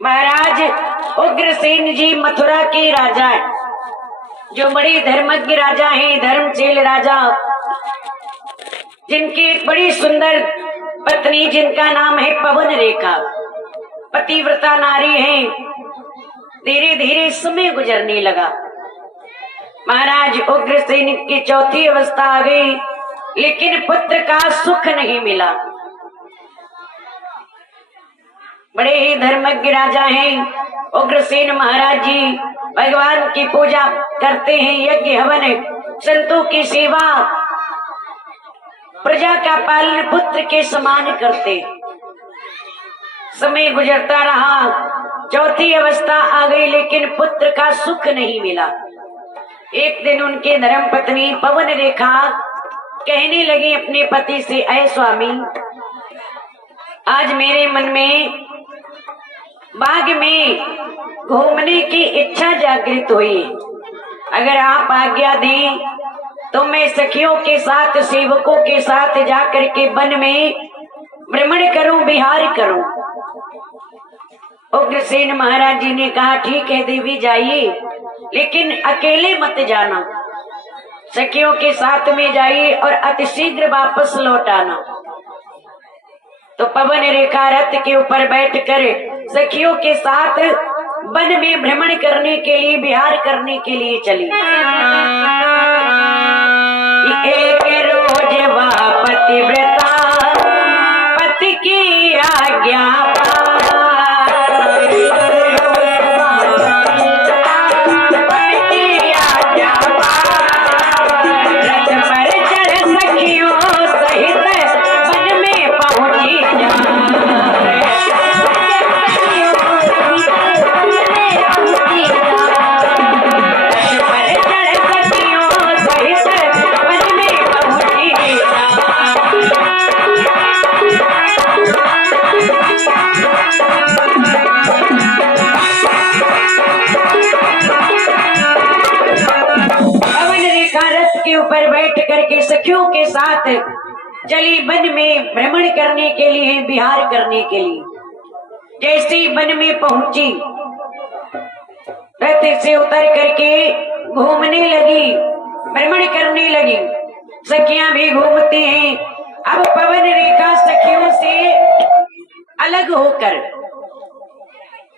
महाराज उग्रसेन जी मथुरा के राजा हैं, जो बड़े धर्मज्ञ राजा हैं, धर्मशील राजा, जिनकी एक बड़ी सुंदर पत्नी जिनका नाम है पवन रेखा, पतिव्रता नारी है। धीरे धीरे समय गुजरने लगा। महाराज उग्रसेन की चौथी अवस्था आ गई, लेकिन पुत्र का सुख नहीं मिला। बड़े ही धर्मज्ञ राजा हैं उग्रसेन महाराज जी, भगवान की पूजा करते हैं, यज्ञ हवन, संतों की सेवा, प्रजा का पालन पुत्र के समान करते। समय गुजरता रहा, चौथी अवस्था आ गई, लेकिन पुत्र का सुख नहीं मिला। एक दिन उनके धर्म पत्नी पवन रेखा कहने लगी अपने पति से, अय स्वामी, आज मेरे मन में बाग में घूमने की इच्छा जागृत हुई। अगर आप आज्ञा दें तो मैं सखियों के साथ, सेवकों के साथ जाकर के वन में भ्रमण करूं, विहार करूं। उग्रसेन महाराज जी ने कहा, ठीक है देवी जाइए, लेकिन अकेले मत जाना, सखियों के साथ में जाइए और अतिशीघ्र वापस लौट आना। तो पवन रेखा रथ के ऊपर बैठकर सखियों के साथ वन में भ्रमण करने के लिए, विहार करने के लिए चली। एक रोज वह पतिव्रता पति की आज्ञा ऊपर बैठ करके सखियों के साथ चली वन में भ्रमण करने के लिए, विहार करने के लिए। जैसे वन में पहुंची, रथ से उतर करके घूमने लगी, भ्रमण करने लगी। सखियां भी घूमती हैं। अब पवन रेखा सखियों से अलग होकर,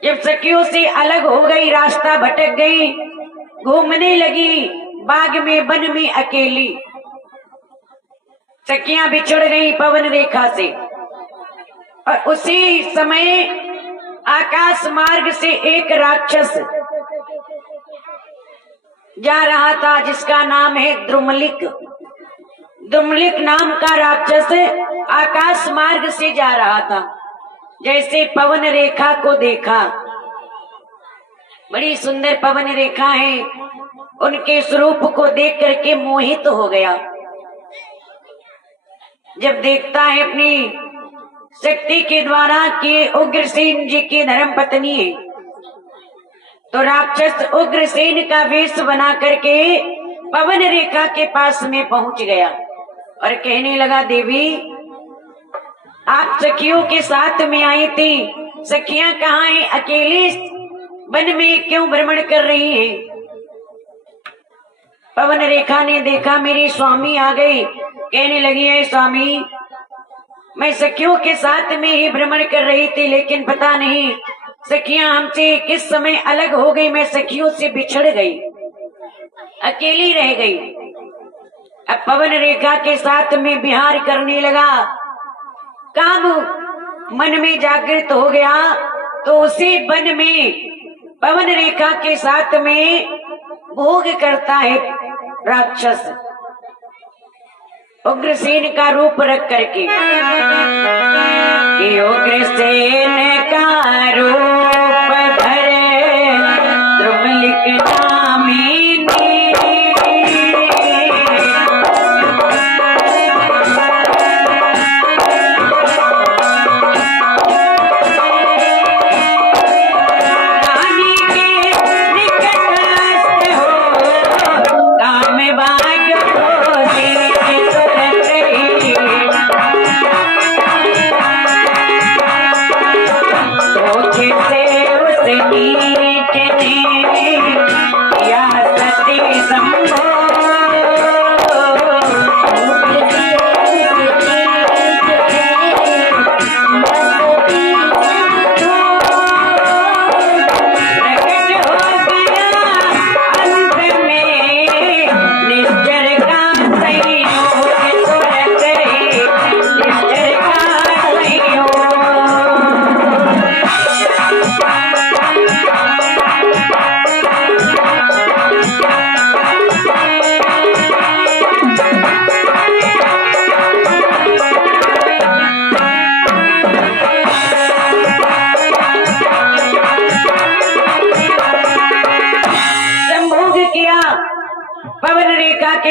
जब सखियों से अलग हो गई, रास्ता भटक गई, घूमने लगी बाग में, वन में अकेली। सखियां बिछड़ गई पवन रेखा से। और उसी समय आकाश मार्ग से एक राक्षस जा रहा था, जिसका नाम है द्रुमलिक। द्रुमलिक नाम का राक्षस आकाश मार्ग से जा रहा था। जैसे पवन रेखा को देखा, बड़ी सुंदर पवन रेखा है, उनके स्वरूप को देख करके मोहित हो गया। जब देखता है अपनी शक्ति के द्वारा कि उग्रसेन जी की धर्म पत्नी है, तो राक्षस उग्रसेन का वेश बना करके पवन रेखा के पास में पहुंच गया और कहने लगा, देवी आप सखियों के साथ में आई थी, सखियां कहाँ हैं? अकेले वन में क्यों भ्रमण कर रही हैं? पवन रेखा ने देखा मेरी स्वामी आ गई, कहने लगी, है स्वामी, मैं सखियों के साथ में ही भ्रमण कर रही थी, लेकिन पता नहीं सखियां हमसे किस समय अलग हो गई, मैं सखियों से बिछड़ गई, अकेली रह गई। अब पवन रेखा के साथ में विहार करने लगा, काम मन में जागृत हो गया। तो उसी वन में पवन रेखा के साथ में भोग करता है राक्षस, उग्रसेन का रूप रख करके। उग्रसेन का रूप धरे द्रुमलिक नामिनी,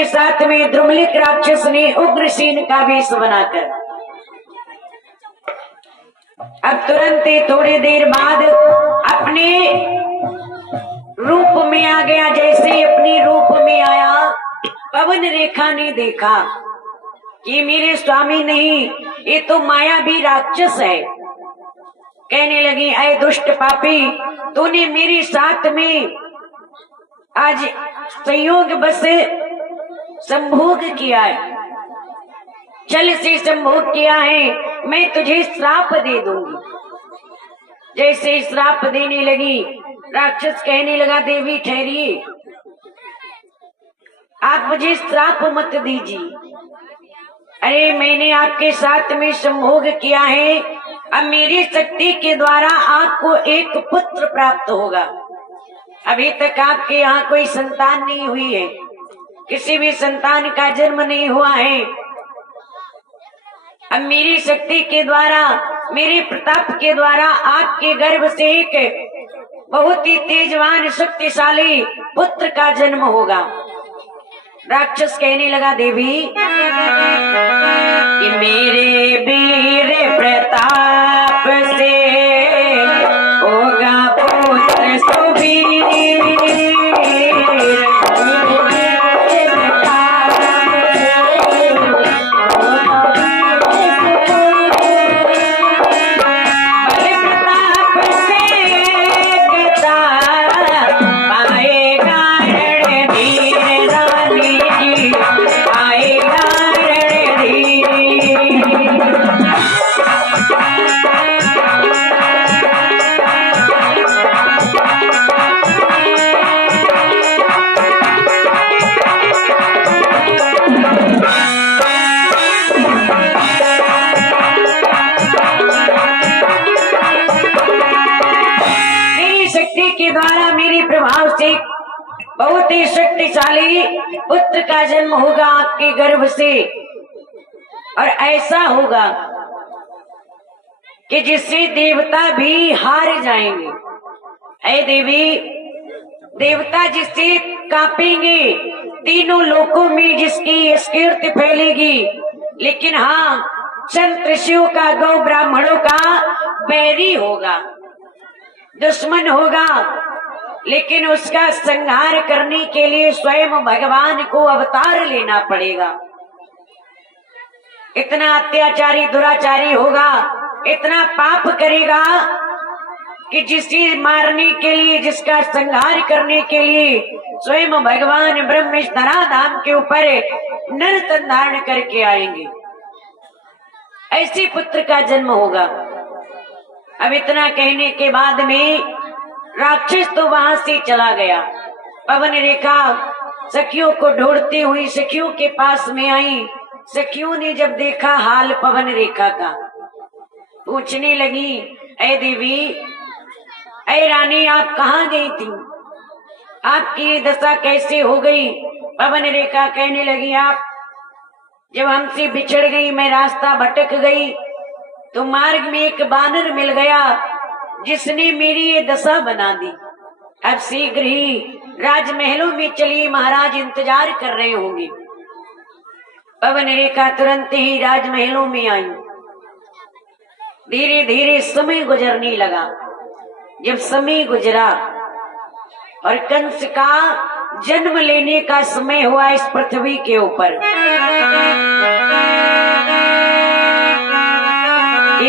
साथ में द्रुमलिक राक्षस ने उग्रसेन का वेश बनाकर अब तुरंत ही थोड़ी देर बाद अपने रूप में आ गया। जैसे अपने रूप में आया, पवन रेखा ने देखा कि मेरे स्वामी नहीं, ये तो माया भी राक्षस है। कहने लगी, ऐ दुष्ट पापी, तूने मेरे साथ में आज संयोग बस संभोग किया है, छल से संभोग किया है, मैं तुझे श्राप दे दूंगी। जैसे श्राप देने लगी, राक्षस कहने लगा, देवी ठहरिए, आप मुझे श्राप मत दीजिए। अरे मैंने आपके साथ में संभोग किया है, अब मेरी शक्ति के द्वारा आपको एक पुत्र प्राप्त होगा। अभी तक आपके यहाँ कोई संतान नहीं हुई है, किसी भी संतान का जन्म नहीं हुआ है। अब मेरी शक्ति के द्वारा, मेरे प्रताप के द्वारा आपके गर्भ से एक बहुत ही तेजवान शक्तिशाली पुत्र का जन्म होगा। राक्षस कहने लगा, देवी कि मेरे वीर प्रताप से होगा पुत्र सुवीर। बहुत ही शक्तिशाली पुत्र का जन्म होगा आपके गर्भ से, और ऐसा होगा कि जिससे देवता भी हार जाएंगे। ऐ देवी, देवता जिससे कांपेंगे, तीनों लोकों में जिसकी कीर्ति फैलेगी। लेकिन हाँ, संत ऋषियों का, गौ ब्राह्मणों का बैरी होगा, दुश्मन होगा। लेकिन उसका संहार करने के लिए स्वयं भगवान को अवतार लेना पड़ेगा। इतना अत्याचारी दुराचारी होगा, इतना पाप करेगा कि जिसे मारने के लिए, जिसका संहार करने के लिए स्वयं भगवान ब्रह्मेश धराधाम के ऊपर नर तन धारण करके आएंगे। ऐसे पुत्र का जन्म होगा। अब इतना कहने के बाद में राक्षस तो वहां से चला गया। पवन रेखा सखियों को ढूंढती हुई सखियों के पास में आई। सखियों ने जब देखा हाल पवन रेखा का, पूछने लगी, ऐ देवी, ऐ रानी, आप कहाँ गई थी? आपकी ये दशा कैसे हो गई? पवन रेखा कहने लगी, आप जब हमसे बिछड़ गई, मैं रास्ता भटक गई, तो मार्ग में एक बानर मिल गया जिसने मेरी ये दशा बना दी। अब शीघ्र ही राजमहलों में चली, महाराज इंतजार कर रहे होंगे। पवन रेखा तुरंत ही राजमहलों में आई। धीरे धीरे समय गुजरने लगा। जब समय गुजरा और कंस का जन्म लेने का समय हुआ इस पृथ्वी के ऊपर,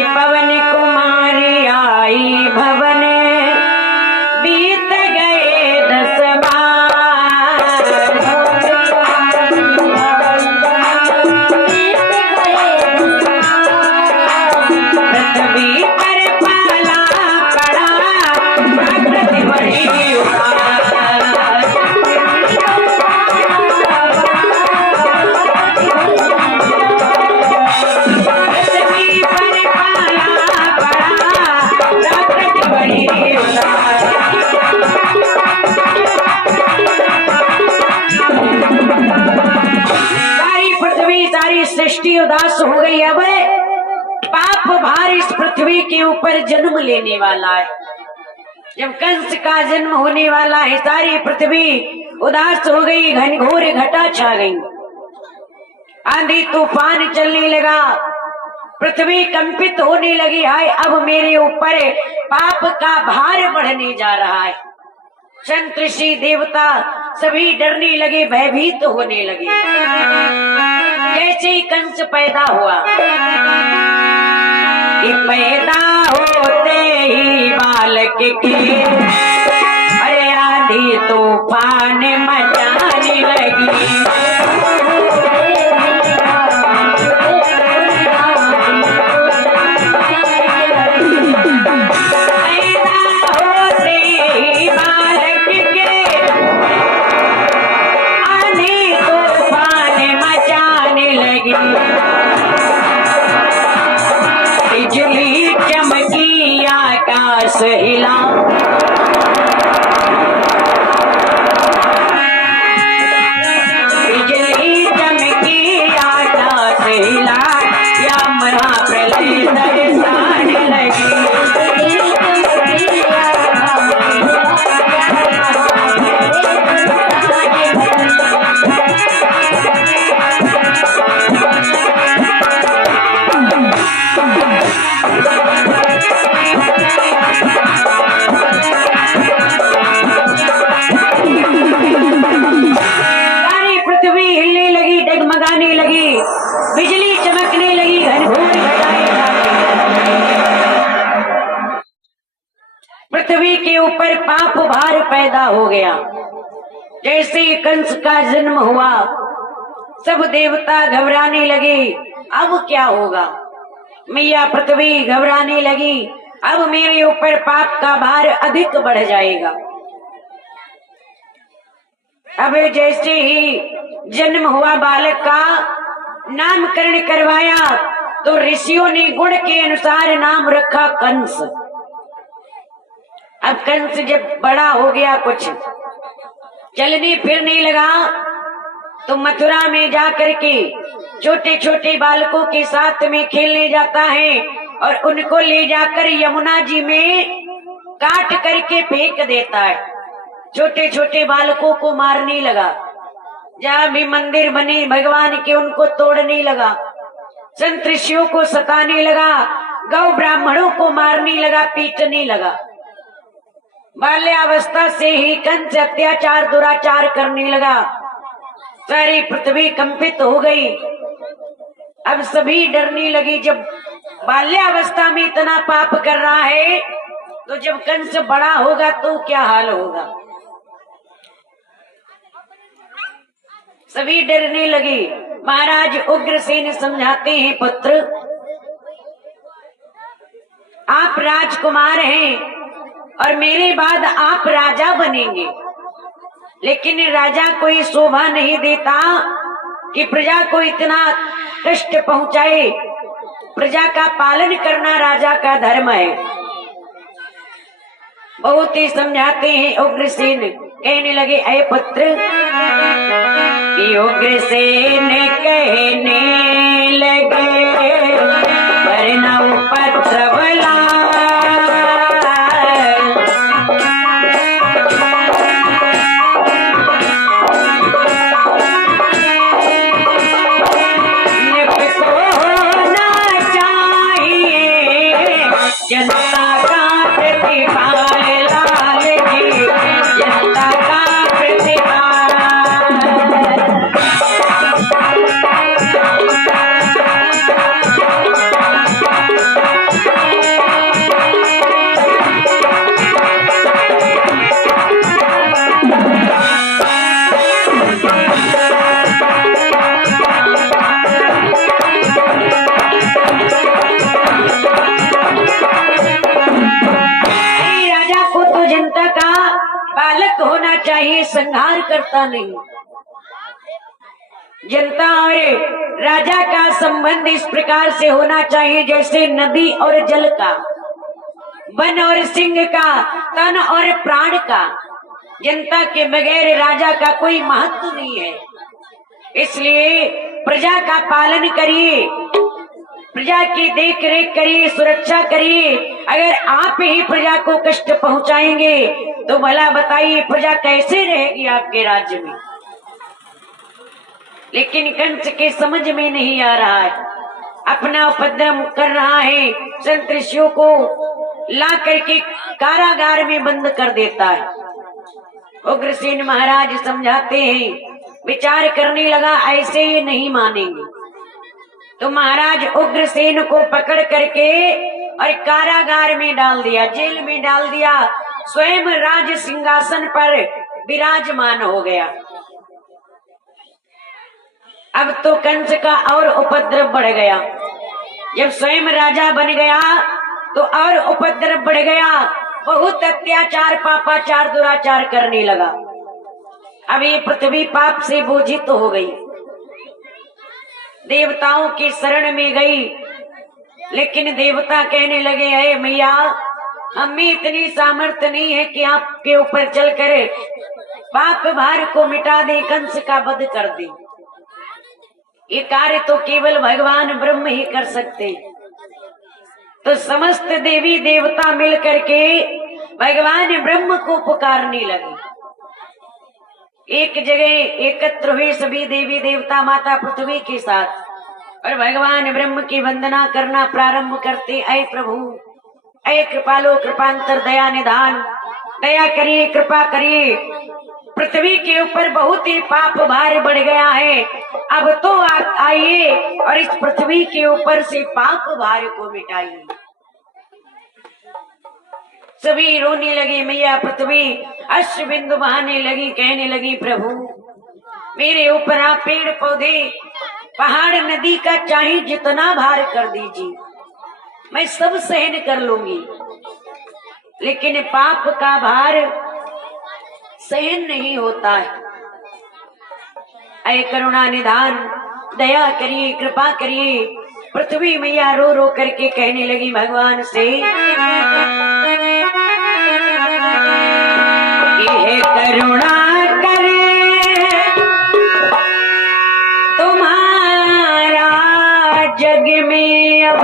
पवन कुमारी आई भवन, बीत गए 10 मास, पृथ्वी पर पाला पड़ा, प्रकृति बड़ी उदास, पृथ्वी पर पाला पड़ा, प्रकृति बड़ी उदास। सारी पृथ्वी, सारी सृष्टि उदास हो गई। अब पाप भार इस पृथ्वी के ऊपर जन्म लेने वाला है। जब कंस का जन्म होने वाला है, सारी पृथ्वी उदास हो गई, घनघोर घटा छा गई, आंधी तूफान चलने लगा, पृथ्वी कंपित होने लगी। हाय, अब मेरे ऊपर पाप का भार बढ़ने जा रहा है। संत ऋषि देवता सभी डरने लगे, भयभीत होने लगे। जैसे ही कंस पैदा हुआ, कि पैदा होते ही बालक के अरे आंधी तूफान मचाने लगी। बिजली चमकी, आकाश हिला, बिजली चमकी, आकाश हिला, या मरा प्रलय दरसाने लगी। बिजली चमकने लगी, घनघोर घटाएं पृथ्वी के ऊपर पाप भार पैदा हो गया। जैसे कंस का जन्म हुआ, सब देवता घबराने लगे, अब क्या होगा। मैया पृथ्वी घबराने लगी, अब मेरे ऊपर पाप का भार अधिक बढ़ जाएगा। अब जैसे ही जन्म हुआ बालक का, नामकरण करवाया, तो ऋषियों ने गुण के अनुसार नाम रखा कंस। अब कंस जब बड़ा हो गया, कुछ चलने फिरने लगा, तो मथुरा में जाकर के छोटे छोटे बालकों के साथ में खेलने जाता है और उनको ले जाकर यमुना जी में काट करके फेंक देता है। छोटे छोटे बालकों को मारने लगा, जहाँ भी मंदिर बने भगवान के उनको तोड़ने लगा, संत ऋषियों को सताने लगा, गौ ब्राह्मणों को मारने लगा, पीटने लगा। बाल्यावस्था से ही कंस अत्याचार दुराचार करने लगा। सारी पृथ्वी कंपित हो गई। अब सभी डरने लगी, जब बाल्यावस्था में इतना पाप कर रहा है, तो जब कंस बड़ा होगा तो क्या हाल होगा। सभी डरने लगे। महाराज उग्रसेन समझाते हैं, पुत्र आप राजकुमार हैं और मेरे बाद आप राजा बनेंगे, लेकिन राजा कोई शोभा नहीं देता कि प्रजा को इतना कष्ट पहुंचाए। प्रजा का पालन करना राजा का धर्म है। बहुत ही समझाते हैं उग्रसेन। कहने लगे, ऐ पुत्र, कि उग्रसेन कहने लगे, वरना उपद्रव जनता का प्रतिपाल लाल जी, जनता का प्रतिपाल। बालक होना चाहिए, संहार करता नहीं। जनता और राजा का संबंध इस प्रकार से होना चाहिए जैसे नदी और जल का, वन और सिंह का, तन और प्राण का। जनता के बगैर राजा का कोई महत्व नहीं है। इसलिए प्रजा का पालन करिए। प्रजा की देख रेख करिए, सुरक्षा करिए। अगर आप ही प्रजा को कष्ट पहुंचाएंगे तो भला बताइए प्रजा कैसे रहेगी आपके राज्य में। लेकिन कंस के समझ में नहीं आ रहा है, अपना उपद्रव कर रहा है, संत ऋषियों को ला करके कारागार में बंद कर देता है। उग्रसेन महाराज समझाते हैं, विचार करने लगा ऐसे ही नहीं मानेंगे। तो महाराज उग्रसेन को पकड़ करके और कारागार में डाल दिया, जेल में डाल दिया। स्वयं राज सिंहासन पर विराजमान हो गया। अब तो कंस का और उपद्रव बढ़ गया। जब स्वयं राजा बन गया तो और उपद्रव बढ़ गया, बहुत अत्याचार पापाचार दुराचार करने लगा। अब ये पृथ्वी पाप से बोझित हो गई, देवताओं की शरण में गई। लेकिन देवता कहने लगे, है मैया हमें इतनी सामर्थ्य नहीं है कि आपके ऊपर चलकर पाप भार को मिटा दे, कंस का वध कर दे। ये कार्य तो केवल भगवान ब्रह्म ही कर सकते। तो समस्त देवी देवता मिलकर के भगवान ब्रह्म को पुकारने लगे। एक जगह एकत्र हुए सभी देवी देवता माता पृथ्वी के साथ और भगवान ब्रह्म की वंदना करना प्रारंभ करते। ऐ प्रभु, ऐ कृपालो, कृपांतर, दया निधान, दया करिए, कृपा करिए। पृथ्वी के ऊपर बहुत ही पाप भार बढ़ गया है। अब तो आइए और इस पृथ्वी के ऊपर से पाप भार को मिटाइए। सभी रोने लगे। मैया पृथ्वी अश्रु बिंदु बहाने लगी, कहने लगी, प्रभु मेरे ऊपर आप पेड़ पौधे पहाड़ नदी का चाहे जितना भार कर दीजिए, मैं सब सहन कर लूंगी, लेकिन पाप का भार सहन नहीं होता है। ऐ करुणा निधान, दया करिए, कृपा करिए। पृथ्वी मैया रो रो करके कहने लगी भगवान से, ये करुणा करे तुम्हारा जग में अब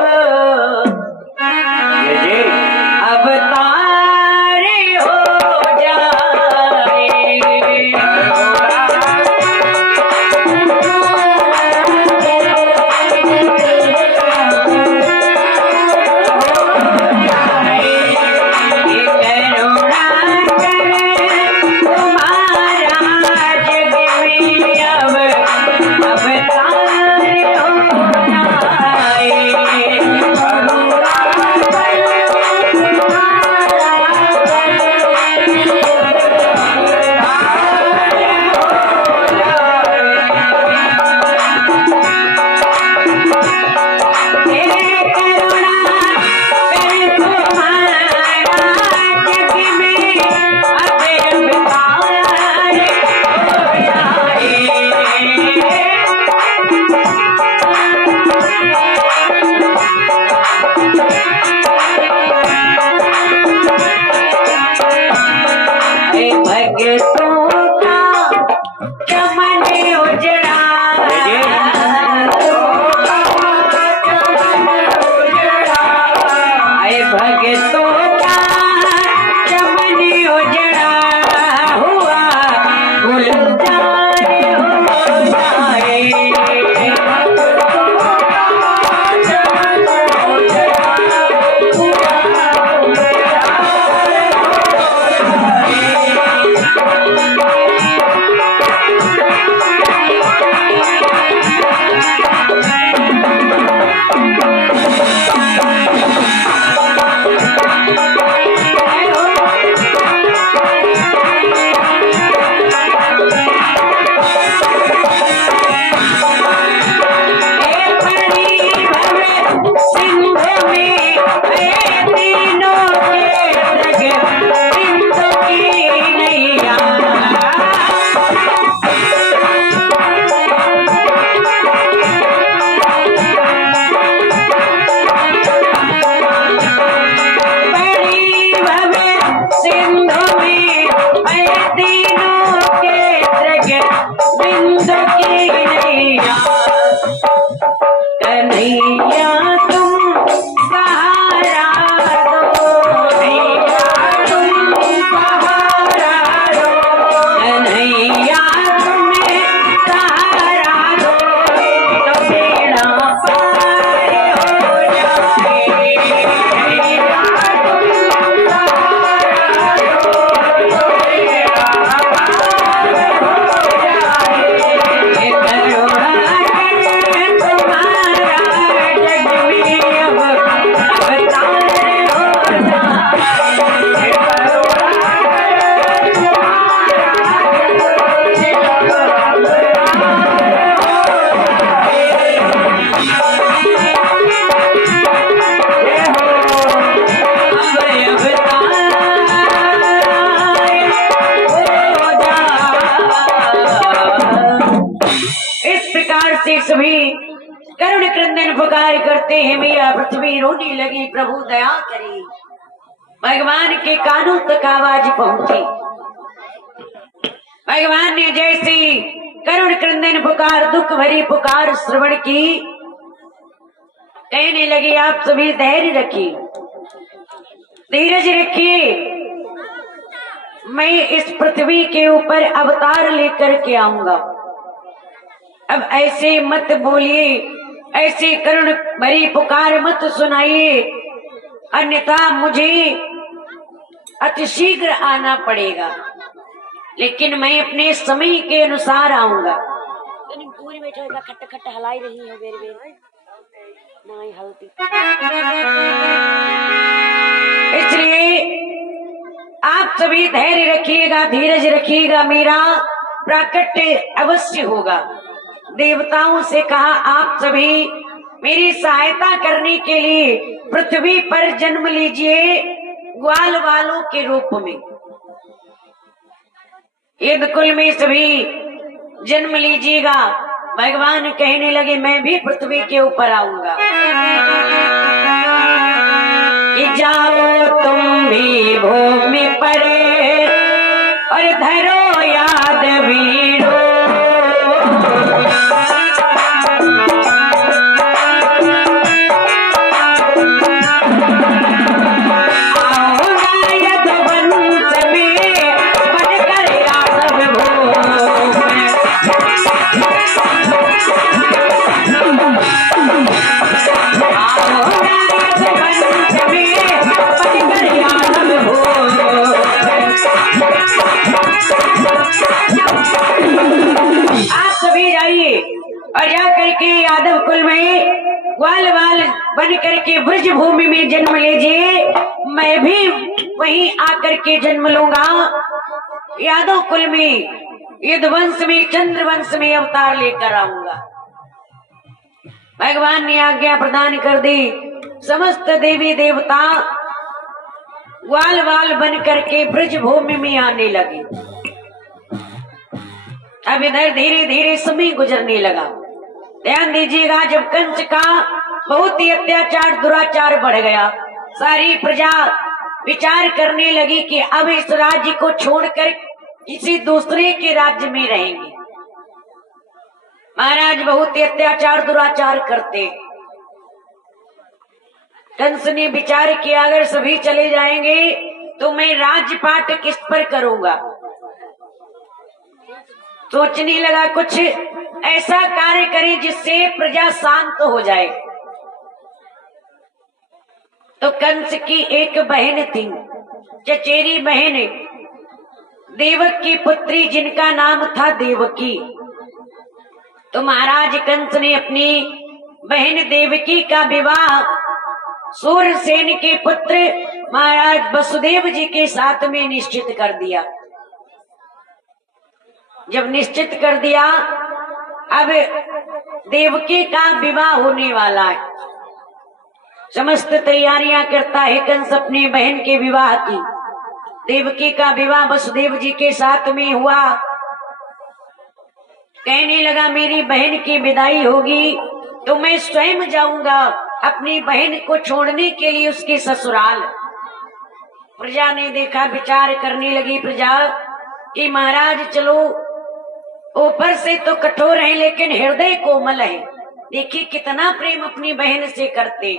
तारे हो जाए। के सभी करुण क्रंदन पुकार करते हैं। मैया पृथ्वी रोने लगी, प्रभु दया करी। भगवान के कानों तक आवाज पहुंची। भगवान ने जैसी करुण क्रंदन पुकार, दुख भरी पुकार श्रवण की, कहने लगे आप सभी धैर्य रखिए, धीरज रखिए, मैं इस पृथ्वी के ऊपर अवतार लेकर के आऊंगा। अब ऐसे मत बोलिए, ऐसे करुण भरी पुकार मत सुनाइए, अन्यथा मुझे अतिशीघ्र आना पड़ेगा, लेकिन मैं अपने समय के अनुसार आऊंगा। पूरी बैठो खट खट हलाई रही है बेर बेर नहीं हलती। इसलिए आप सभी धैर्य रखिएगा, धीरज रखिएगा, मेरा प्राकट्य अवश्य होगा। देवताओं से कहा आप सभी मेरी सहायता करने के लिए पृथ्वी पर जन्म लीजिए ग्वाल वालों के रूप में। यदकुल में सभी जन्म लीजिएगा। भगवान कहने लगे मैं भी पृथ्वी के ऊपर आऊंगा। कि जाओ तुम भी भूमि पर और धरो याद वीरो, और जा करके यादव कुल में ग्वाल वाल बन करके ब्रज भूमि में जन्म लीजिए, मैं भी वहीं आकर के जन्म लूंगा। यादव कुल में, यदुवंश में, चंद्रवंश में अवतार लेकर आऊंगा। भगवान ने आज्ञा प्रदान कर दी। समस्त देवी देवता ग्वाल वाल बन करके ब्रज भूमि में आने लगे। अब इधर धीरे धीरे समय गुजरने लगा। ध्यान दीजिएगा, जब कंस का बहुत ही अत्याचार दुराचार बढ़ गया, सारी प्रजा विचार करने लगी कि अब इस राज्य को छोड़कर किसी दूसरे के राज्य में रहेंगे। महाराज बहुत ही अत्याचार दुराचार करते। कंस ने विचार किया अगर सभी चले जाएंगे तो मैं राजपाट किस पर करूंगा। सोचने लगा कुछ ऐसा कार्य करें जिससे प्रजा शांत हो जाए। तो कंस की एक बहन थी, चचेरी बहन, देवक की पुत्री, जिनका नाम था देवकी। तो महाराज कंस ने अपनी बहन देवकी का विवाह सूरसेन के पुत्र महाराज वसुदेव जी के साथ में निश्चित कर दिया। जब निश्चित कर दिया, अब देवकी का विवाह होने वाला है। समस्त तैयारियां करता है कंस अपनी बहन के विवाह की। देवकी का विवाह वसुदेव जी के साथ में हुआ। कहने लगा मेरी बहन की विदाई होगी तो मैं स्वयं जाऊंगा अपनी बहन को छोड़ने के लिए उसके ससुराल। प्रजा ने देखा, विचार करने लगी प्रजा कि महाराज चलो, ऊपर से तो कठोर है लेकिन हृदय कोमल है। देखिए कितना प्रेम अपनी बहन से करते।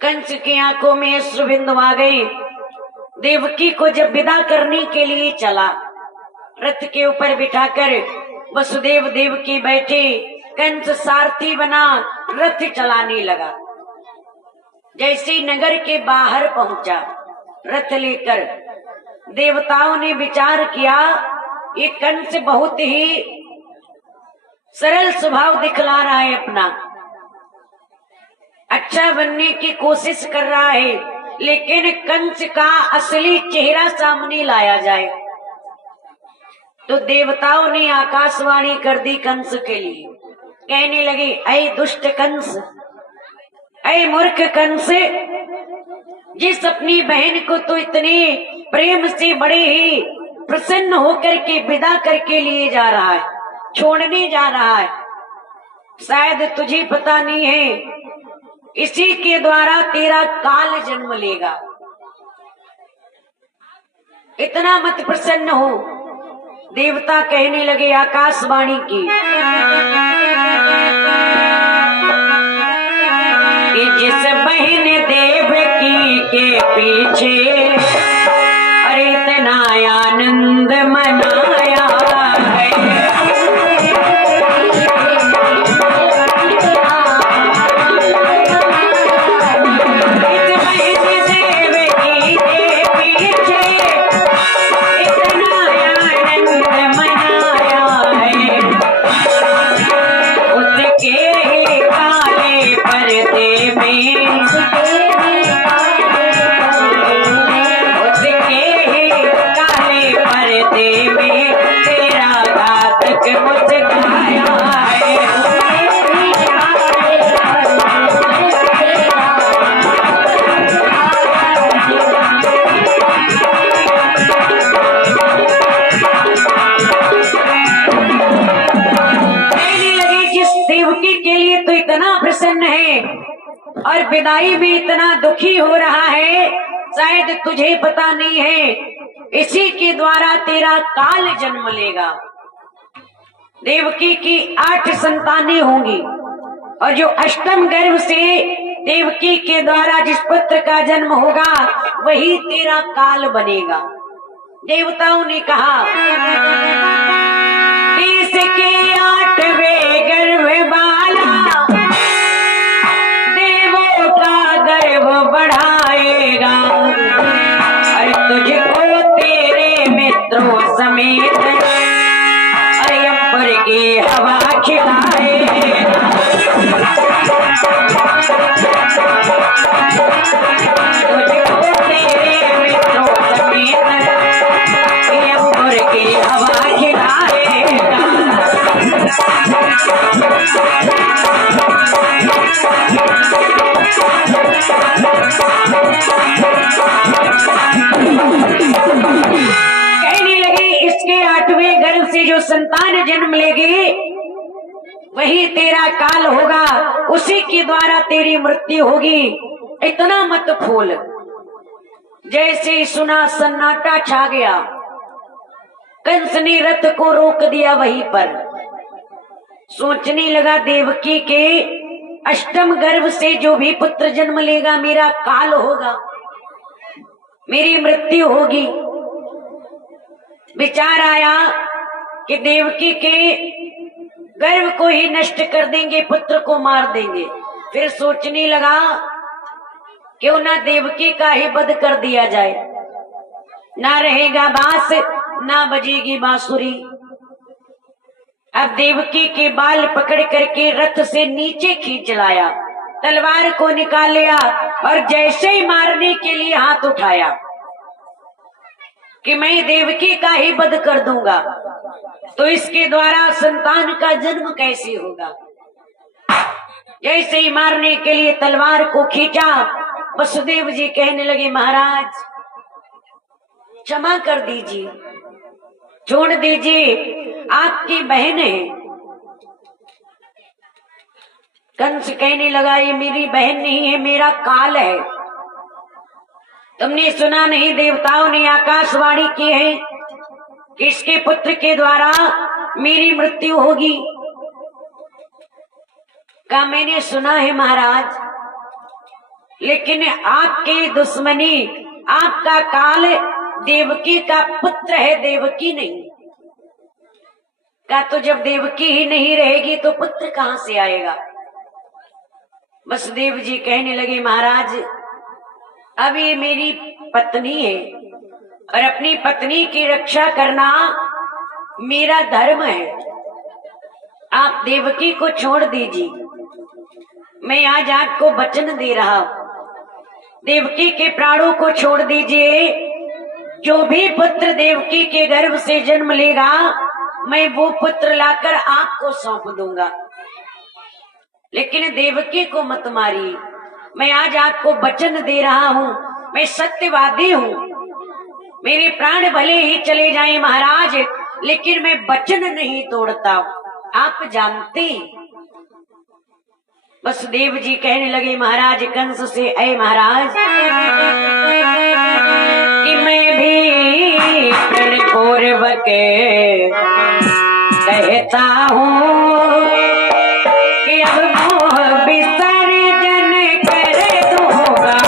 कंस की आंखों में अश्रुबिंदु आ गए। देवकी को जब विदा करने के लिए चला, रथ के ऊपर बिठाकर वसुदेव देवकी बैठे, कंस सारथी बना रथ चलाने लगा। जैसे नगर के बाहर पहुंचा रथ लेकर, देवताओं ने विचार किया ये कंस बहुत ही सरल स्वभाव दिखला रहा है, अपना अच्छा बनने की कोशिश कर रहा है, लेकिन कंस का असली चेहरा सामने लाया जाए। तो देवताओं ने आकाशवाणी कर दी कंस के लिए। कहने लगे ऐ दुष्ट कंस, ऐ मूर्ख कंस, जिस अपनी बहन को तो इतने प्रेम से बड़े ही प्रसन्न होकर के विदा करके लिए जा रहा है, छोड़ने जा रहा है, शायद तुझे पता नहीं है। इसी के द्वारा तेरा काल जन्म लेगा। इतना मत प्रसन्न हो। देवता कहने लगे आकाशवाणी की कि जिस बहन देवकी के पीछे अरे इतना आनंद मनाया है, और विदाई भी इतना दुखी हो रहा है, शायद तुझे पता नहीं है। इसी के द्वारा तेरा काल जन्म लेगा। देवकी की 8 संतानें होंगी और जो अष्टम गर्भ से देवकी के द्वारा जिस पुत्र का जन्म होगा वही तेरा काल बनेगा। देवताओं ने कहा इसके 8वें गर्भ वाला गर्भ बढ़ाएगा और तुझको तेरे मित्रों समेत अयंबर की हवा खिलाएगा। तुझको तेरे मित्रों समेत अयंबर की हवा खिलाएगा। कहने लगे इसके 8वें गर्भ से जो संतान जन्म लेगी वही तेरा काल होगा, उसी के द्वारा तेरी मृत्यु होगी। इतना मत फूल। जैसे ही सुना सन्नाटा छा गया। कंस ने रथ को रोक दिया वहीं पर। सोचने लगा देवकी के अष्टम गर्भ से जो भी पुत्र जन्म लेगा मेरा काल होगा, मेरी मृत्यु होगी। विचार आया कि देवकी के गर्भ को ही नष्ट कर देंगे, पुत्र को मार देंगे। फिर सोचने लगा क्यों ना देवकी का ही वध कर दिया जाए, ना रहेगा बांस ना बजेगी बांसुरी। अब देवकी के बाल पकड़ करके रथ से नीचे खींच लाया, तलवार को निकाल लिया और जैसे ही मारने के लिए हाथ उठाया कि मैं देवकी का ही वध कर दूंगा, तो इसके द्वारा संतान का जन्म कैसे होगा। जैसे ही मारने के लिए तलवार को खींचा, वसुदेव जी कहने लगे महाराज क्षमा कर दीजिए, छोड़ दीजिए, आपकी बहन है। कंस कहने लगा ये मेरी बहन नहीं है, मेरा काल है। तुमने सुना नहीं देवताओं ने आकाशवाणी की है कि इसके पुत्र के द्वारा मेरी मृत्यु होगी। का मैंने सुना है महाराज, लेकिन आपकी दुश्मनी, आपका काल देवकी का पुत्र है, देवकी नहीं का। तो जब देवकी ही नहीं रहेगी तो पुत्र कहां से आएगा। वसुदेव जी कहने लगे महाराज अब ये मेरी पत्नी है और अपनी पत्नी की रक्षा करना मेरा धर्म है। आप देवकी को छोड़ दीजिए, मैं आज आपको वचन दे रहा हूं, देवकी के प्राणों को छोड़ दीजिए। जो भी पुत्र देवकी के गर्भ से जन्म लेगा मैं वो पुत्र लाकर आपको सौंप दूंगा, लेकिन देवकी को मत मारिए। मैं आज आपको वचन दे रहा हूं, मैं सत्यवादी हूं। मेरे प्राण भले ही चले जाएं महाराज, लेकिन मैं वचन नहीं तोड़ता हूं। आप जानते? वसुदेव जी कहने लगे महाराज कंस से, ऐ महाराज कि मैं भी पूर्वक कहता हूँ कि अब मोह विसर्जन कर दूंगा।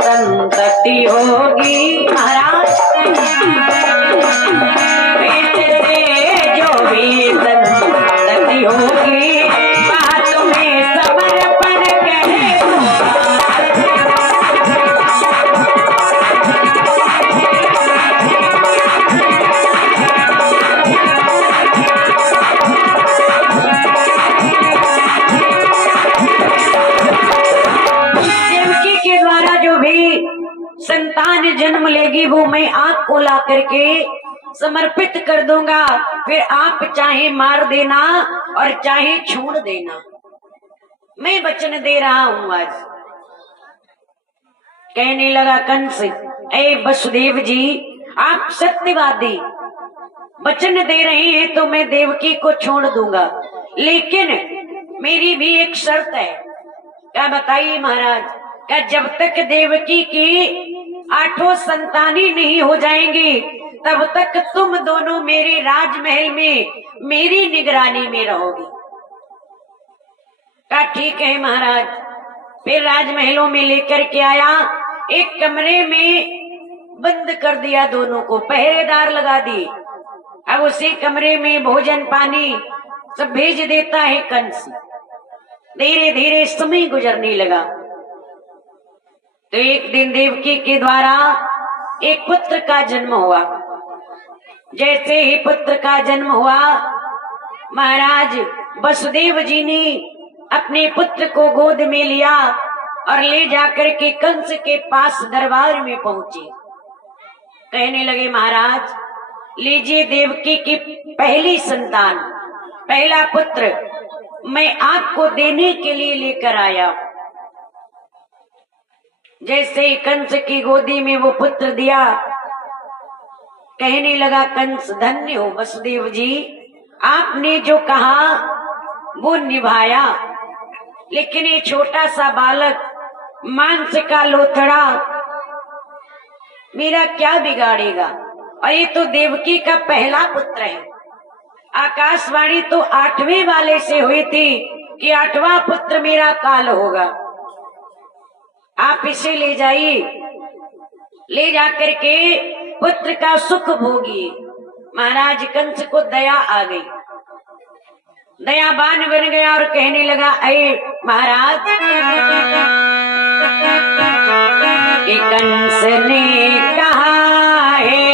संतति होगी महाराज, इससे जो भी संतति होगी बात में समर्पण करे। देवकी के द्वारा जो भी संतान जन्म लेगी वो मैं आग को ला करके समर्पित कर दूंगा, फिर आप चाहे मार देना और चाहे छोड़ देना, मैं वचन दे रहा हूं आज। कहने लगा कंस, ऐ वसुदेव जी आप सत्यवादी वचन दे रहे हैं तो मैं देवकी को छोड़ दूंगा, लेकिन मेरी भी एक शर्त है। क्या बताइए महाराज? क्या जब तक देवकी की 8 संतानें नहीं हो जाएंगी तब तक तुम दोनों मेरे राजमहल में मेरी निगरानी में रहोगी। क्या ठीक है महाराज। फिर राजमहलों में लेकर के आया, एक कमरे में बंद कर दिया, दोनों को पहरेदार लगा दिए। अब उसी कमरे में भोजन पानी सब भेज देता है कंस। धीरे धीरे समय गुजरने लगा तो एक दिन देवकी के द्वारा एक पुत्र का जन्म हुआ। जैसे ही पुत्र का जन्म हुआ, महाराज वसुदेव जी ने अपने पुत्र को गोद में लिया और ले जाकर के कंस के पास दरबार में पहुंचे। कहने लगे महाराज लीजिए देवकी की पहली संतान, पहला पुत्र मैं आपको देने के लिए लेकर आया। जैसे ही कंस की गोदी में वो पुत्र दिया, कहने लगा कंस धन्य हो वसुदेव जी, आपने जो कहा वो निभाया, लेकिन ये छोटा सा बालक मांस का लोथड़ा मेरा क्या बिगाड़ेगा? और ये तो देवकी का पहला पुत्र है। आकाशवाणी तो 8वें वाले से हुई थी कि 8वां पुत्र मेरा काल होगा। आप इसे ले जाइए, ले जाकर के पुत्र का सुख भोगिए। महाराज कंस को दया आ गई, दयावान बन गया और कहने लगा अरे महाराज कि कंस ने कहा है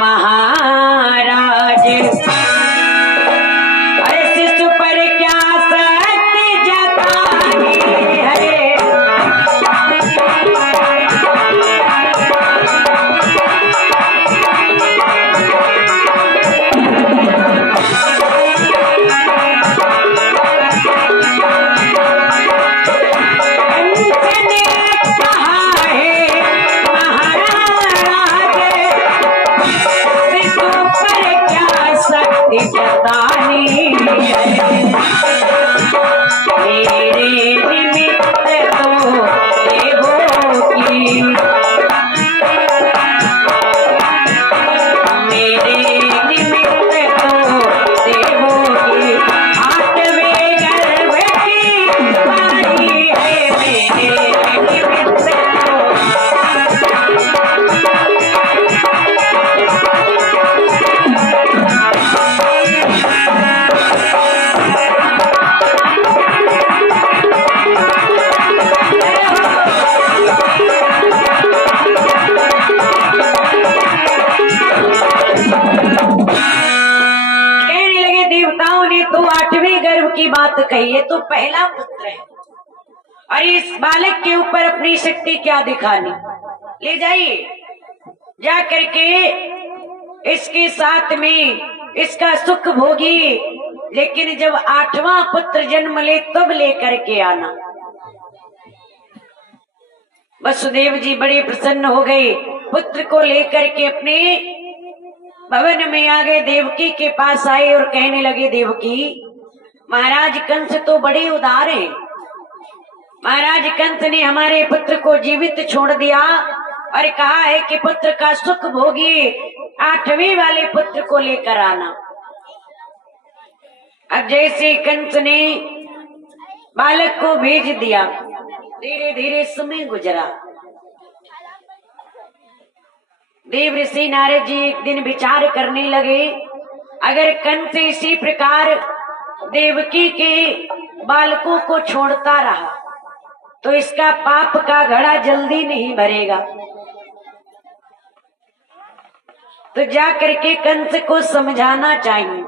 महाराज, अरे शिशु पर क्या शक्ति जतानी है। कही है तो पहला पुत्र है और इस बालक के ऊपर अपनी शक्ति क्या दिखानी, ले जाइए जा करके इसके साथ में इसका सुख भोगिए, लेकिन जब 8वां पुत्र जन्म ले तब लेकर के आना। वसुदेव जी बड़े प्रसन्न हो गए, पुत्र को लेकर के अपने भवन में आ गए, देवकी के पास आए और कहने लगे, देवकी महाराज कंस तो बड़े उदार हैं, महाराज कंस ने हमारे पुत्र को जीवित छोड़ दिया और कहा है कि पुत्र का सुख भोगिए, 8वें वाले पुत्र को लेकर आना। अब जैसे कंस ने बालक को भेज दिया, धीरे धीरे समय गुजरा। देव ऋषि नारद जी एक दिन विचार करने लगे, अगर कंस इसी प्रकार देवकी के बालकों को छोड़ता रहा तो इसका पाप का घड़ा जल्दी नहीं भरेगा। तो जाकर के कंस को समझाना चाहिए।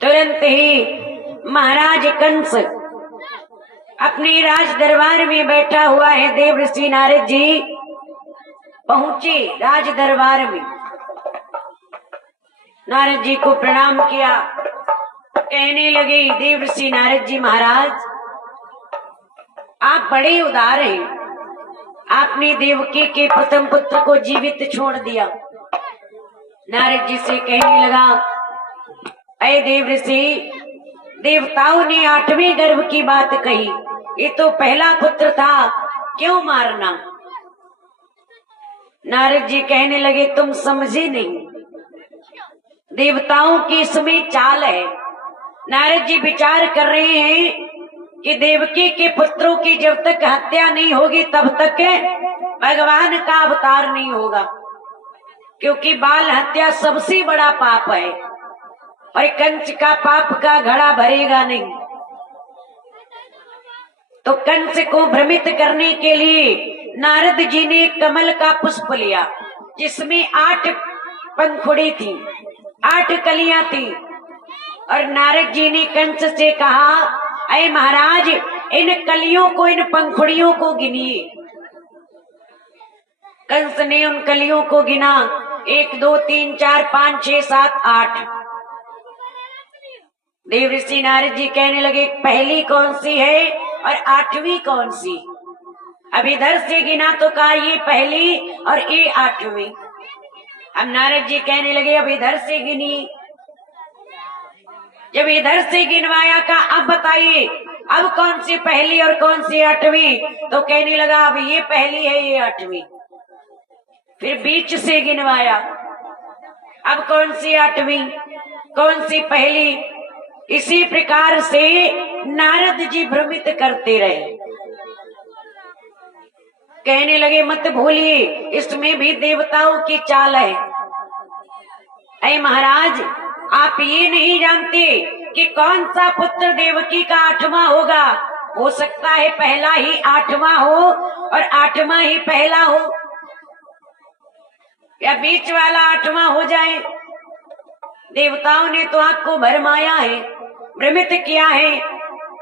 तुरंत ही महाराज कंस अपने राज दरबार में बैठा हुआ है, देव ऋषि नारद जी पहुंचे राज दरबार में, नारद जी को प्रणाम किया, कहने लगे, देव ऋषि नारद जी महाराज आप बड़े उदार हैं, आपने देवकी के प्रथम पुत्र को जीवित छोड़ दिया। नारद जी से कहने लगा, अय देव ऋषि, देवताओं ने 8वें गर्भ की बात कही, ये तो पहला पुत्र था, क्यों मारना। नारद जी कहने लगे, तुम समझे नहीं, देवताओं की इसमें चाल है। नारद जी विचार कर रहे हैं कि देवकी के पुत्रों की जब तक हत्या नहीं होगी तब तक भगवान का अवतार नहीं होगा, क्योंकि बाल हत्या सबसे बड़ा पाप है और कंस का पाप का घड़ा भरेगा नहीं। तो कंस को भ्रमित करने के लिए नारद जी ने कमल का पुष्प लिया, जिसमें 8 पंखुड़ी थी, 8 कलियां थी, और नारद जी ने कंस से कहा, अय महाराज इन कलियों को, इन पंखुड़ियों को गिनिए। कंस ने उन कलियों को गिना, 1 2 3 4 5 6 7 8। देव ऋषि नारद जी कहने लगे, पहली कौन सी है और 8वीं कौन सी। अब इधर से गिना तो कहा ये पहली और ये 8वीं। अब नारद जी कहने लगे, अब इधर से गिनी। जब इधर से गिनवाया का, अब बताइए अब कौन सी पहली और कौन सी 8वीं। तो कहने लगा, अब ये पहली है, ये 8वीं। फिर बीच से गिनवाया, अब कौन सी 8वीं, कौन सी पहली। इसी प्रकार से नारद जी भ्रमित करते रहे। कहने लगे, मत भूलिए इसमें भी देवताओं की चाल है। अय महाराज आप ये नहीं जानते कि कौन सा पुत्र देवकी का 8वां होगा। हो सकता है पहला ही 8वां हो और 8वां ही पहला हो, या बीच वाला 8वां हो जाए। देवताओं ने तो आपको भरमाया है, भ्रमित किया है,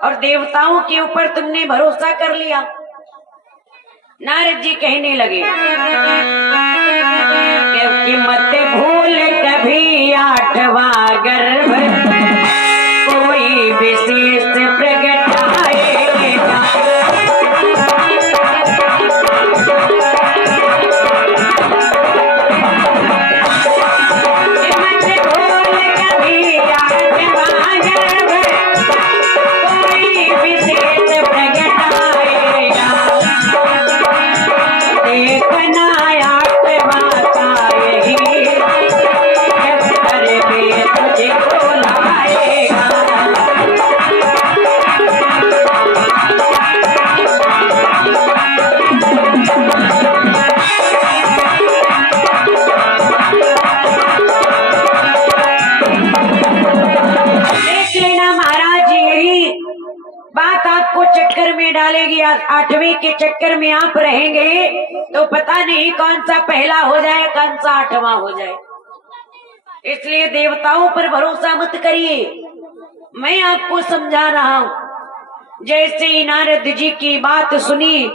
और देवताओं के ऊपर तुमने भरोसा कर लिया। नारद जी कहने लगे कि मत भूल कभी 8वां गर्भ कोई विशेष प्रगटाएगा। मत भूल कभी 8वां गर्भ कोई विशेष प्रगटाएगा। देखना 8वां का यही घर में तुझको लाएगा। देख लेना महाराज, यही बात आपको चक्कर में डालेगी। 8वीं के चक्कर में आप रहेंगे तो पता नहीं कौन सा पहला हो जाए, कौन सा 8वां हो जाए। इसलिए देवताओं पर भरोसा मत करिए। मैं आपको समझा रहा हूं, जैसे ही नारद जी की बात सुनी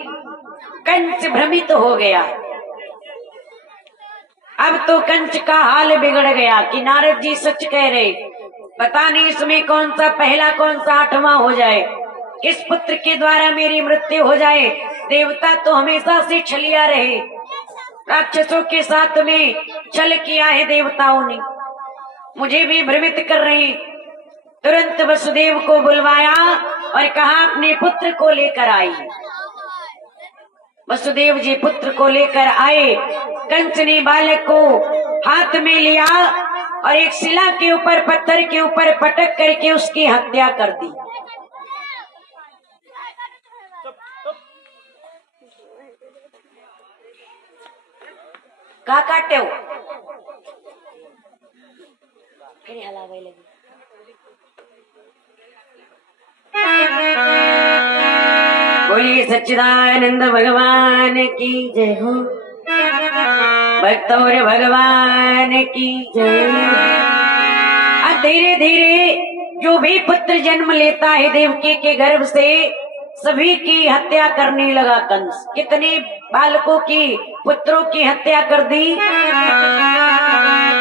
कंस भ्रमित हो गया। अब तो कंस का हाल बिगड़ गया कि नारद जी सच कह रहे, पता नहीं इसमें कौन सा पहला कौन सा आठवां हो जाए, किस पुत्र के द्वारा मेरी मृत्यु हो जाए। देवता तो हमेशा से छलिया रहे, राक्षसों के साथ में छल किया है देवताओं ने, मुझे भी भ्रमित कर रहे। तुरंत वसुदेव को बुलवाया और कहा अपने पुत्र को लेकर आई। वसुदेव जी पुत्र को लेकर आए। कंस ने बालक को हाथ में लिया और एक शिला के ऊपर पत्थर के ऊपर पटक करके उसकी हत्या कर दी। कहा काटे हो फिर हलावे लगी। बोलिए सच्चिदानंद भगवान की जय हो, भक्तौर भगवान की जय। अब धीरे धीरे जो भी पुत्र जन्म लेता है देवकी के गर्भ से, सभी की हत्या करने लगा कंस। कितने बालकों की, पुत्रों की हत्या कर दी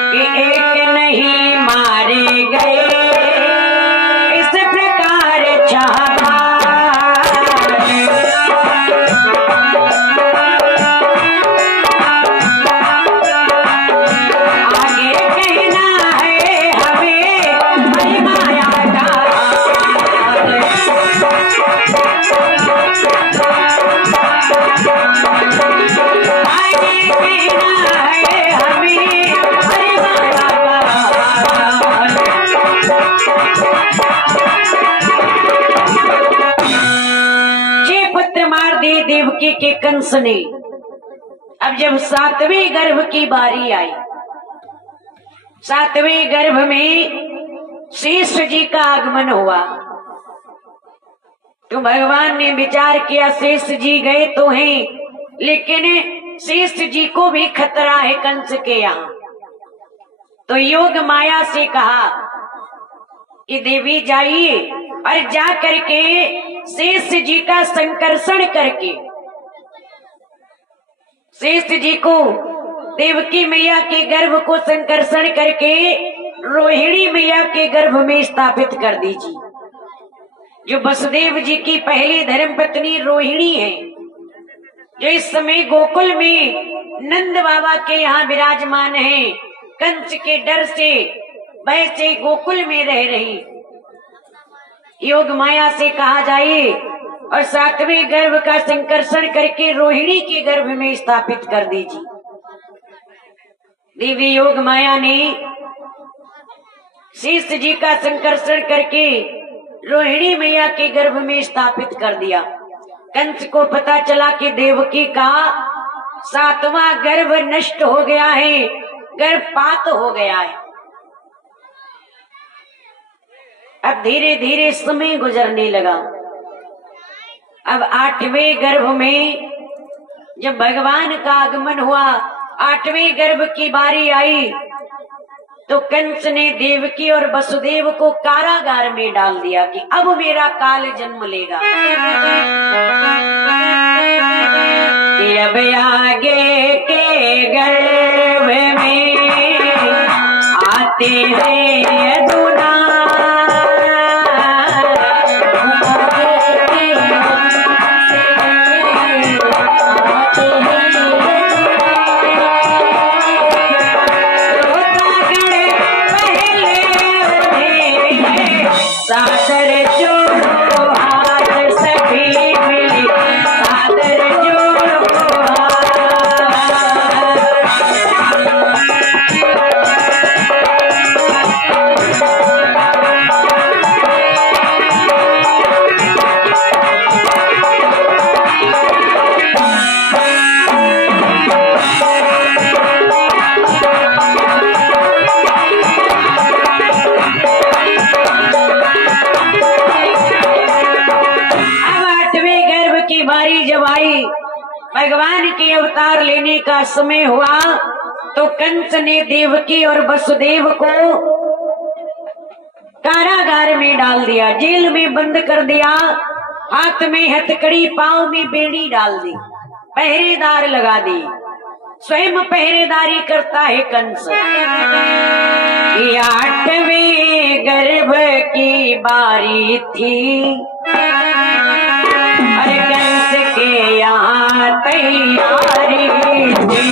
कि एक नहीं मारे गए, इस प्रकार चाहा। देवकी के कंस ने। अब जब सातवें गर्भ की बारी आई, सातवें गर्भ में शेष जी का आगमन हुआ, तो भगवान ने विचार किया शेष जी गए तो हैं, लेकिन शेष जी को भी खतरा है कंस के यहाँ। तो योग माया से कहा कि देवी जाइए और जा करके शेष जी का संकर्षण करके शेष जी को देवकी मैया के गर्भ को संकर्षण करके रोहिणी मैया के गर्भ में स्थापित कर दीजिए। जो वसुदेव जी की पहली धर्मपत्नी रोहिणी है, जो इस समय गोकुल में नंद बाबा के यहाँ विराजमान है, कंस के डर से वैसे गोकुल में रह रही। योग माया से कहा जाए और सातवें गर्भ का संकर्षण करके रोहिणी के गर्भ में स्थापित कर दीजिए। देवी योग माया ने शेष जी का संकर्षण करके रोहिणी मैया के गर्भ में स्थापित कर दिया। कंस को पता चला कि देवकी का सातवां गर्भ नष्ट हो गया है, गर्भपात हो गया है। अब धीरे धीरे समय गुजरने लगा। अब आठवें गर्भ में जब भगवान का आगमन हुआ, आठवें गर्भ की बारी आई, तो कंस ने देवकी और वसुदेव को कारागार में डाल दिया कि अब मेरा काल जन्म लेगा। कि अब आगे के गर्भ में आते हैं यदुना, भगवान के अवतार लेने का समय हुआ, तो कंस ने देवकी और वसुदेव को कारागार में डाल दिया, जेल में बंद कर दिया हाथ में हथकड़ी, पांव में बेड़ी डाल दी, पहरेदार लगा दी। स्वयं पहरेदारी करता है कंस। 8वें गर्भ की बारी थी, अरे कंस के यहाँ तैयारी थी।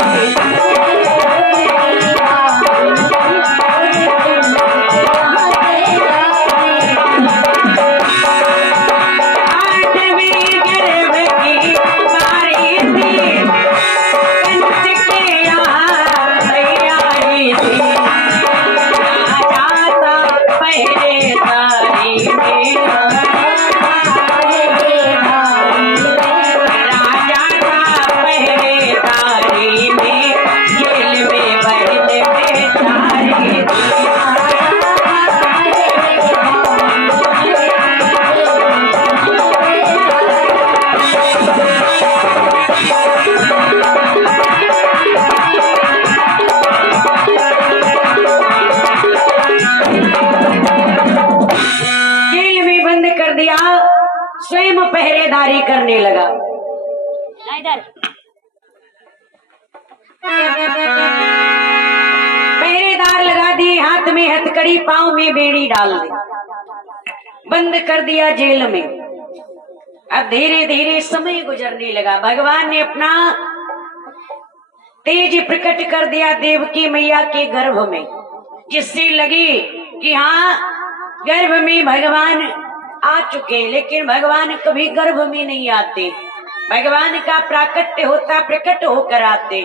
स्वयं पहरेदारी करने लगा। पहरेदार लगा दिए, हाथ में हथकड़ी, पांव में बेड़ी डाल दी, बंद कर दिया जेल में। अब धीरे धीरे समय गुजरने लगा। भगवान ने अपना तेज प्रकट कर दिया देवकी मैया के गर्भ में, जिससे लगी कि हाँ गर्भ में भगवान आ चुके। लेकिन भगवान कभी गर्भ में नहीं आते, भगवान का प्राकट्य होता, प्रकट होकर आते।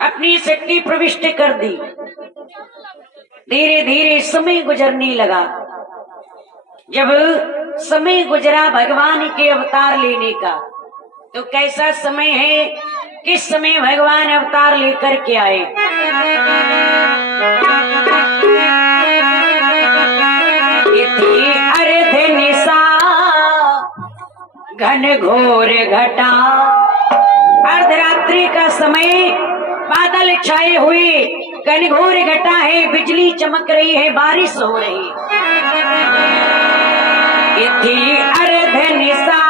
अपनी शक्ति प्रविष्ट कर दी। धीरे धीरे समय गुजरने लगा। जब समय गुजरा भगवान के अवतार लेने का, तो कैसा समय है, किस समय भगवान अवतार लेकर के आए। घन घोर घटा, अर्धरात्रि का समय, बादल छाए हुए, घनघोर घटा है, बिजली चमक रही है, बारिश हो रही। इथी अर्ध निशा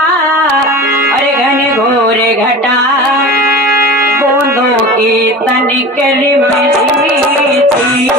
और घनघोर घटा, बूंदों की तनिकर में थी।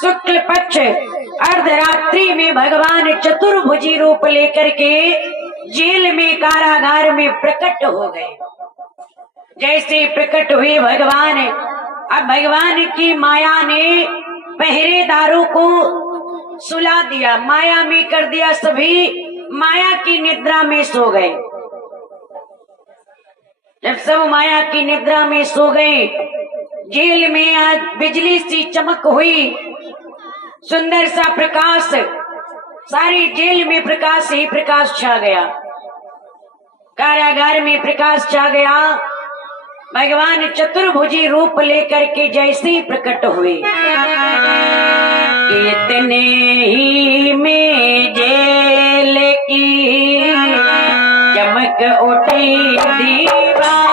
शुक्ल पक्ष अर्धरात्रि में भगवान चतुर्भुजी रूप लेकर के जेल में, कारागार में प्रकट हो गए। जैसे प्रकट हुए भगवान, अब भगवान की माया ने पहरेदारों को सुला दिया, माया में कर दिया, सभी माया की निद्रा में सो गए। जब सब माया की निद्रा में सो गए, जेल में आज बिजली सी चमक हुई, सुंदर सा प्रकाश, सारी जेल में प्रकाश ही प्रकाश छा गया, कारागार में प्रकाश छा गया। भगवान चतुर्भुजी रूप लेकर के जैसे ही प्रकट हुए, इतने ही में जेल की चमक उठी दीवार।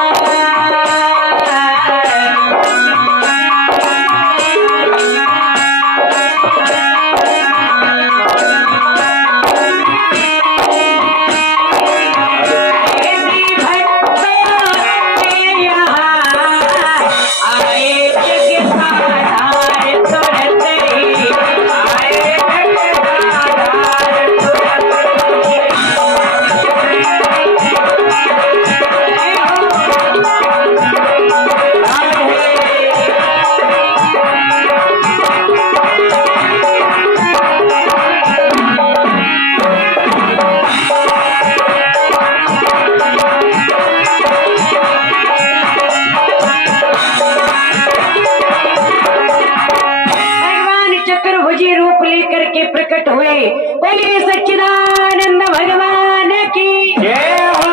गए। बोले सच्चिदानंद भगवान की जय हो।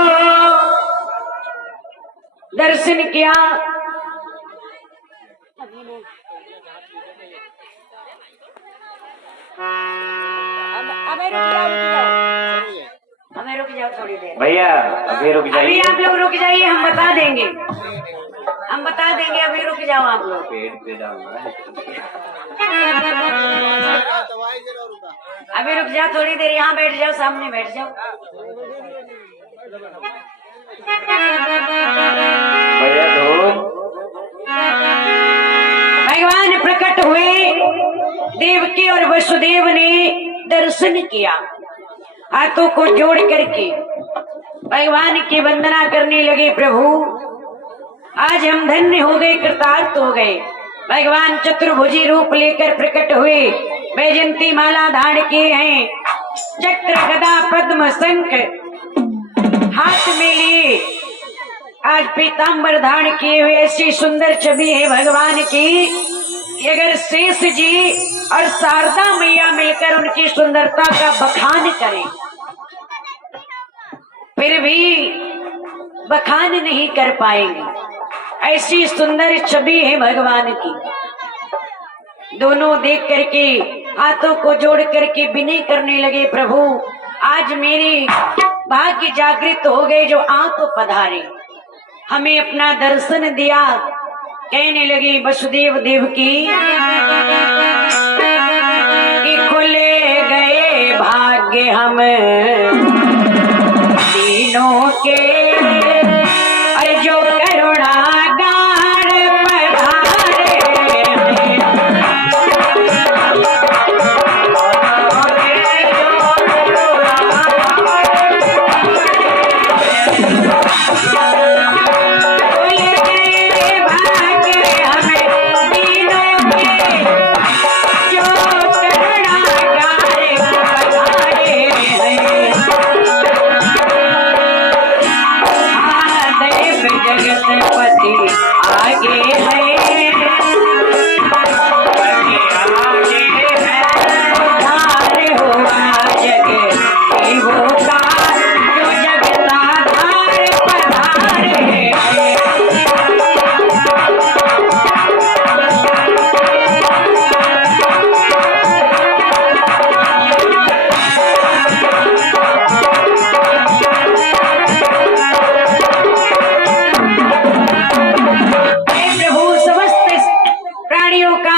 दर्शन किया। हमें रुक जाओ थोड़ी देर भैया, अभी रुक अभी जाइए। आप लोग रुक जाइए, हम बता देंगे, हम बता देंगे। अभी रुक जाओ आप लोग। पेट पे डालना है। अभी रुक जाओ थोड़ी देर, यहाँ बैठ जाओ, सामने बैठ जाओ। भैया धूप। भगवान प्रकट हुए। देवकी और वसुदेव ने दर्शन किया। हाथों को जोड़ करके भगवान की वंदना करने लगे। प्रभु, आज हम धन्य हो गए, कृतार्थ हो गए। भगवान चतुर्भुजी रूप लेकर प्रकट हुए। वैजंती माला धारण किए हैं, चक्र गदा पद्म शंख हाथ में लिए, आज पीताम्बर धारण किए हुए। ऐसी सुंदर छवि है भगवान की कि अगर शेष जी और शारदा मैया मिलकर उनकी सुंदरता का बखान करें, फिर भी बखान नहीं कर पाएंगे। ऐसी सुंदर छवि है भगवान की। दोनों देख करके हाथों को जोड़ करके विनय करने लगे। प्रभु, आज मेरे भाग्य जागृत हो गए, जो आप पधारे, हमें अपना दर्शन दिया। कहने लगे वसुदेव देवकी कि खुले गए भाग्य हम तीनों के, और जो करुणागार पधारे।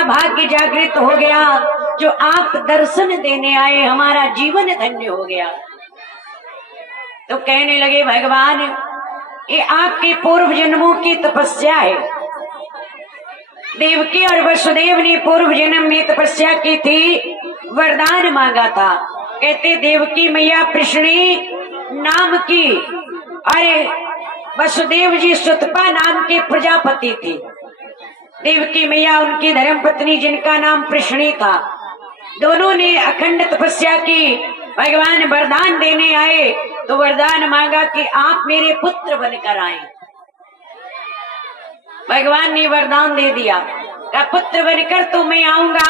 भाग्य जागृत हो गया, जो आप दर्शन देने आए, हमारा जीवन धन्य हो गया। तो कहने लगे भगवान, ये आपके पूर्व जन्मों की तपस्या है। देवकी और वसुदेव ने पूर्व जन्म में तपस्या की थी, वरदान मांगा था। कहते देवकी मैया कृष्णी नाम की, अरे वसुदेव जी सुतपा नाम के प्रजापति थे। देवकी मैया उनकी धर्म पत्नी, जिनका नाम कृष्णी था। दोनों ने अखंड तपस्या की। भगवान वरदान देने आए तो वरदान मांगा कि आप मेरे पुत्र बनकर आए। भगवान ने वरदान दे दिया, का पुत्र बनकर तो मैं आऊंगा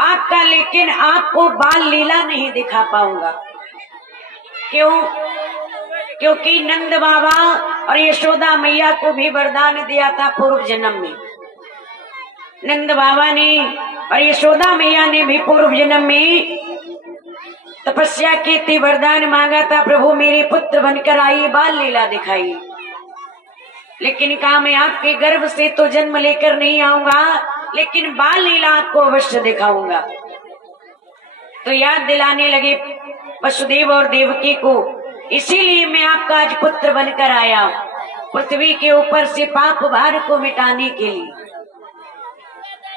आपका, लेकिन आपको बाल लीला नहीं दिखा पाऊंगा। क्यों? क्योंकि नंद बाबा और यशोदा मैया को भी वरदान दिया था पूर्व जन्म में। नंद बाबा ने और यशोदा मैया ने भी पूर्व जन्म में तपस्या की थी, वरदान मांगा था, प्रभु मेरे पुत्र बनकर आइए, बाल लीला दिखाइए। लेकिन कहा मैं आपके गर्भ से तो जन्म लेकर नहीं आऊंगा, लेकिन बाल लीला आपको अवश्य दिखाऊंगा। तो याद दिलाने लगे वसुदेव और देवकी को, इसीलिए मैं आपका आज पुत्र बनकर आया, पृथ्वी के ऊपर से पाप भार को मिटाने के लिए।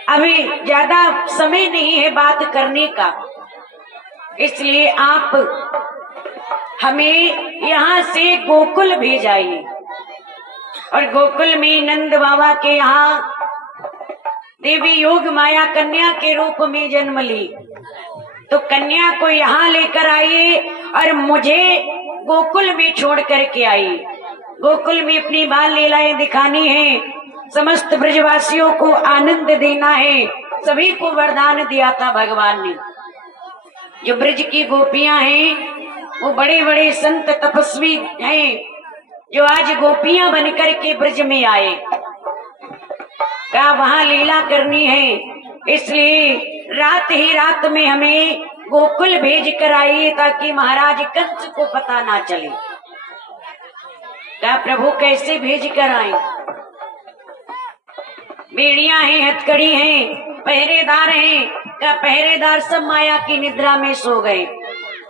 अभी ज्यादा समय नहीं है बात करने का, इसलिए आप हमें यहाँ से गोकुल भेजाइए। और गोकुल में नंद बाबा के यहाँ देवी योग माया कन्या के रूप में जन्म ली, तो कन्या को यहाँ लेकर आइए और मुझे गोकुल में छोड़ करके आइए। गोकुल में अपनी बाल लीलाएं दिखानी है, समस्त ब्रजवासियों को आनंद देना है। सभी को वरदान दिया था भगवान ने। जो ब्रज की गोपियां हैं वो बड़े बड़े संत तपस्वी हैं, जो आज गोपियां बनकर के ब्रज में आए। का वहां लीला करनी है, इसलिए रात ही रात में हमें गोकुल भेज कर आई ताकि महाराज कंस को पता ना चले। क्या प्रभु कैसे भेज कर आए? बेड़ियां हैं, हथकड़ी हैं, पहरेदार हैं। क्या पहरेदार सब माया की निद्रा में सो गए?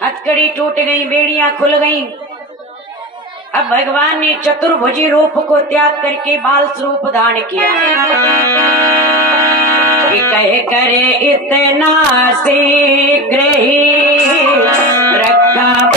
हथकड़ी टूट गई, बेड़ियां खुल गई। अब भगवान ने चतुर्भुजी रूप को त्याग करके बाल स्वरूप धारण किया। कि कह करे इतना शीघ्र ही रखा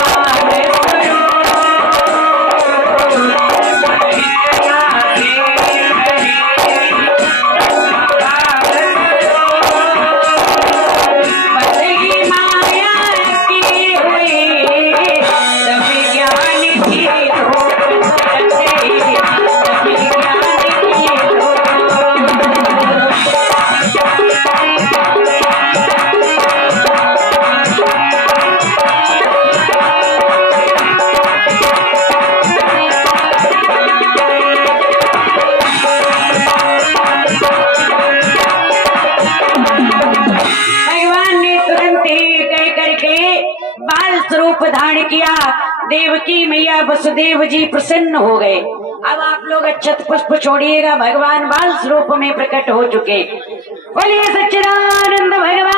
बाल स्वरूप धारण किया। देवकी मैया वसुदेव जी प्रसन्न हो गए। अब आप लोग अक्षत पुष्प छोड़िएगा, भगवान बाल स्वरूप में प्रकट हो चुके। बोलिए सच्चिदानंद भगवान